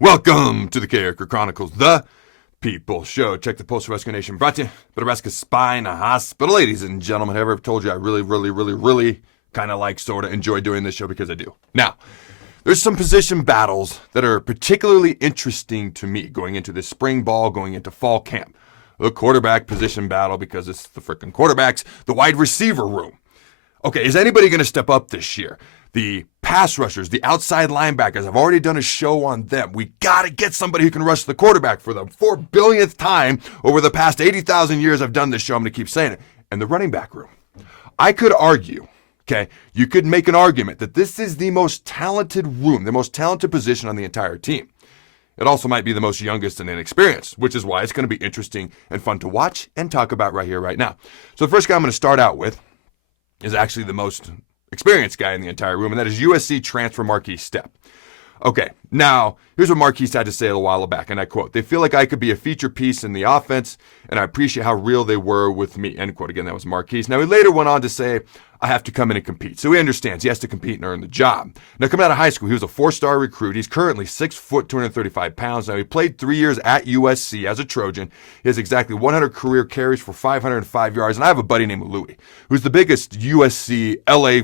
Welcome to the Carriker Chronicles, the People Show. Check the Post Rescue Nation, brought to you by Nebraska Spine Hospital. Ladies and gentlemen, have I ever told you I really kind of like, sort of enjoy doing this show? Because I do. Now, there's some position battles that are particularly interesting to me going into this spring ball, going into fall camp. The quarterback position battle, because it's the freaking quarterbacks. The wide receiver room. Okay, is anybody going to step up this year? The pass rushers, the outside linebackers, I've already done a show on them. We got to get somebody who can rush the quarterback for the 4 billionth time over the past 80,000 years I've done this show. I'm going to keep saying it. And the running back room. I could argue, okay, you could make an argument that this is the most talented room, the most talented position on the entire team. It also might be the most youngest and inexperienced, which is why it's going to be interesting and fun to watch and talk about right here, right now. So the first guy I'm going to start out with is actually the most experienced guy in the entire room, and that is USC transfer Marquise Stepp. Okay, now, here's what Marquise had to say a little while back, and I quote, "They feel like I could be a feature piece in the offense, and I appreciate how real they were with me," end quote. Again, that was Marquise. Now, he later went on to say, "I have to come in and compete." So he understands he has to compete and earn the job. Now, coming out of high school, he was a 4-star recruit. He's currently 6 foot, 235 pounds. Now, he played 3 years at USC as a Trojan. He has exactly 100 career carries for 505 yards. And I have a buddy named Louie, who's the biggest USC LA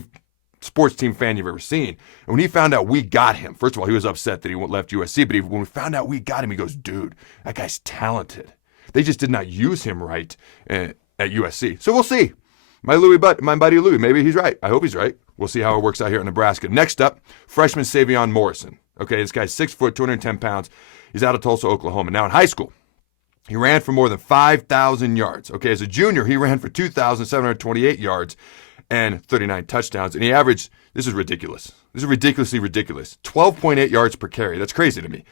sports team fan you've ever seen. And when he found out we got him, first of all, he was upset that he left USC, but when we found out we got him, he goes, "Dude, that guy's talented. They just did not use him right at USC." So we'll see. My buddy Louie, maybe he's right. I hope he's right. We'll see how it works out here in Nebraska. Next up, freshman Savion Morrison. Okay, this guy's 6 foot, 210 pounds. He's out of Tulsa, Oklahoma. Now in high school, he ran for more than 5,000 yards. Okay, as a junior, he ran for 2,728 yards and 39 touchdowns. And he averaged, this is ridiculous. This is ridiculously ridiculous. 12.8 yards per carry. That's crazy to me.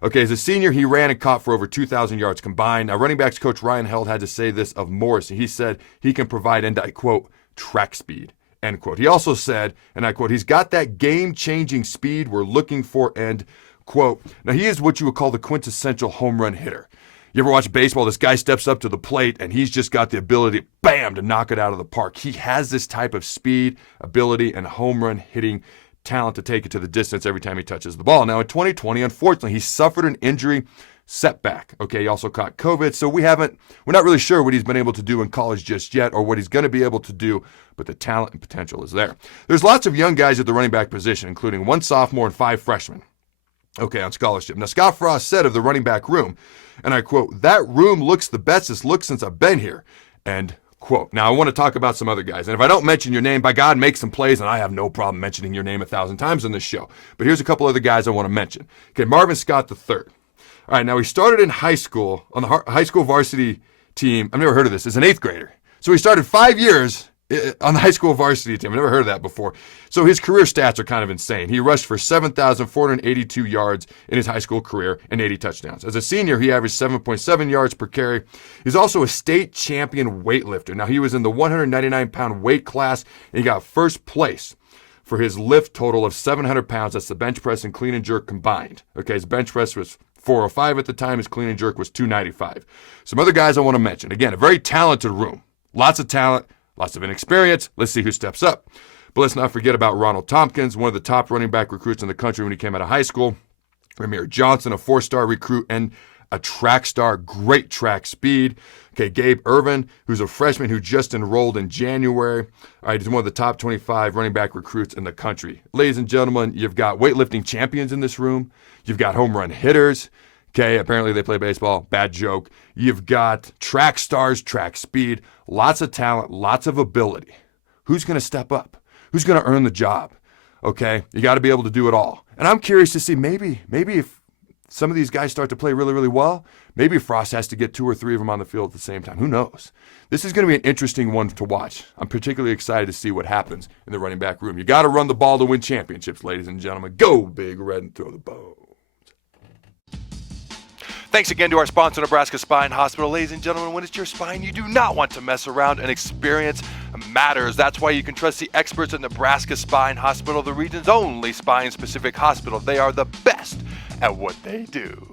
Okay, as a senior, he ran and caught for over 2,000 yards combined. Now, running backs coach Ryan Held had to say this of Morrison. He said he can provide, and I quote, "track speed," end quote. He also said, and I quote, "He's got that game-changing speed we're looking for," end quote. Now, he is what you would call the quintessential home run hitter. You ever watch baseball? This guy steps up to the plate, and he's just got the ability, bam, to knock it out of the park. He has this type of speed, ability, and home run hitting talent to take it to the distance every time he touches the ball. Now, in 2020, unfortunately, he suffered an injury setback. Okay, he also caught COVID, so we're not really sure what he's been able to do in college just yet or what he's going to be able to do, but the talent and potential is there. There's lots of young guys at the running back position, including 1 sophomore and 5 freshmen. Okay, on scholarship. Now, Scott Frost said of the running back room, and I quote, "That room looks the best it's looked since I've been here," end quote. Now, I want to talk about some other guys, and if I don't mention your name, by God, make some plays, and I have no problem mentioning your name 1,000 times on this show. But here's a couple other guys I want to mention. Okay, Marvin Scott III. All right, now he started in high school on the high school varsity team. I've never heard of this. As an 8th grader. So he started 5 years on the high school varsity team. I've never heard of that before. So his career stats are kind of insane. He rushed for 7,482 yards in his high school career and 80 touchdowns. As a senior, he averaged 7.7 yards per carry. He's also a state champion weightlifter. Now, he was in the 199-pound weight class, and he got first place for his lift total of 700 pounds. That's the bench press and clean and jerk combined. Okay, his bench press was 405 at the time. His clean and jerk was 295. Some other guys I want to mention. Again, a very talented room. Lots of talent. Lots of inexperience. Let's see who steps up. But let's not forget about Ronald Tompkins, one of the top running back recruits in the country when he came out of high school. Ramir Johnson, a 4-star recruit and a track star, great track speed. Okay, Gabe Irvin, who's a freshman who just enrolled in January. All right, he's one of the top 25 running back recruits in the country. Ladies and gentlemen, you've got weightlifting champions in this room. You've got home run hitters. Okay, apparently they play baseball. Bad joke. You've got track stars, track speed, lots of talent, lots of ability. Who's going to step up? Who's going to earn the job? Okay, you got to be able to do it all. And I'm curious to see maybe if some of these guys start to play really, really well, maybe Frost has to get 2 or 3 of them on the field at the same time. Who knows? This is going to be an interesting one to watch. I'm particularly excited to see what happens in the running back room. You got to run the ball to win championships, ladies and gentlemen. Go Big Red and throw the ball. Thanks again to our sponsor, Nebraska Spine Hospital. Ladies and gentlemen, when it's your spine, you do not want to mess around, and experience matters. That's why you can trust the experts at Nebraska Spine Hospital, the region's only spine-specific hospital. They are the best at what they do.